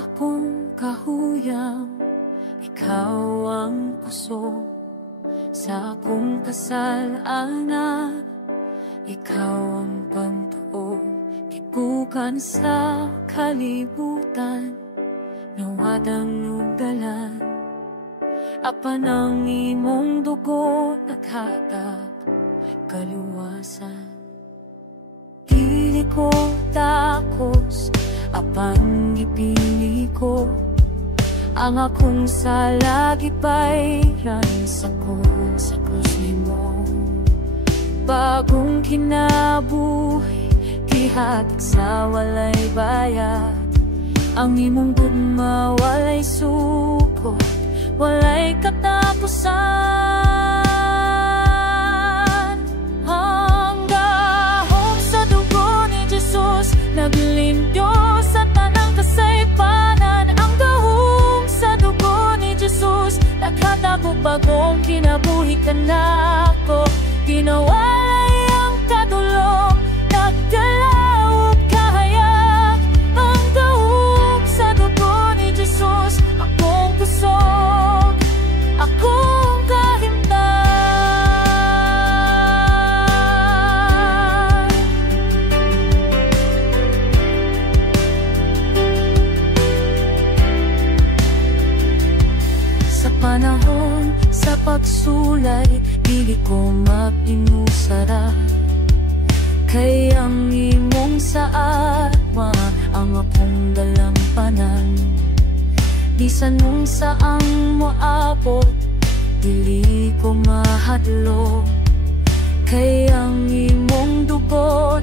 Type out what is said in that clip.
akong kahuyang, ikaw ang puso sa akong kasalanan. Ikaw ang pagtuo, kibukan sa kalibutan, nawadang nugalan. Apan ang imong dugo naghatag kaluwasan. Dili ko takos, apan gipili ko ang akong sala gibayran sa krus nimo. Bagong kinabuhi gihatag sa walay bayad, ang imong gugma walay suko, walay katapusan. Ang dahom sa dugo ni Jesus naglindyo sa tanang kasaypanan. Ang dahom sa dugo ni Jesus naghatag bagong kinabuhi kanako. Ginawalay ang kadulong, nagdalaw kahayag. Ang dahom sa dugo ni Jesus akong puso, akong kahimtang. Sa panahon sa pagsulay, dili ko mapinusara, kay ang imong saatwa ang akong dalampanan. Di sanung saang moabot, dili ko mahadlo, kay ang imong dugo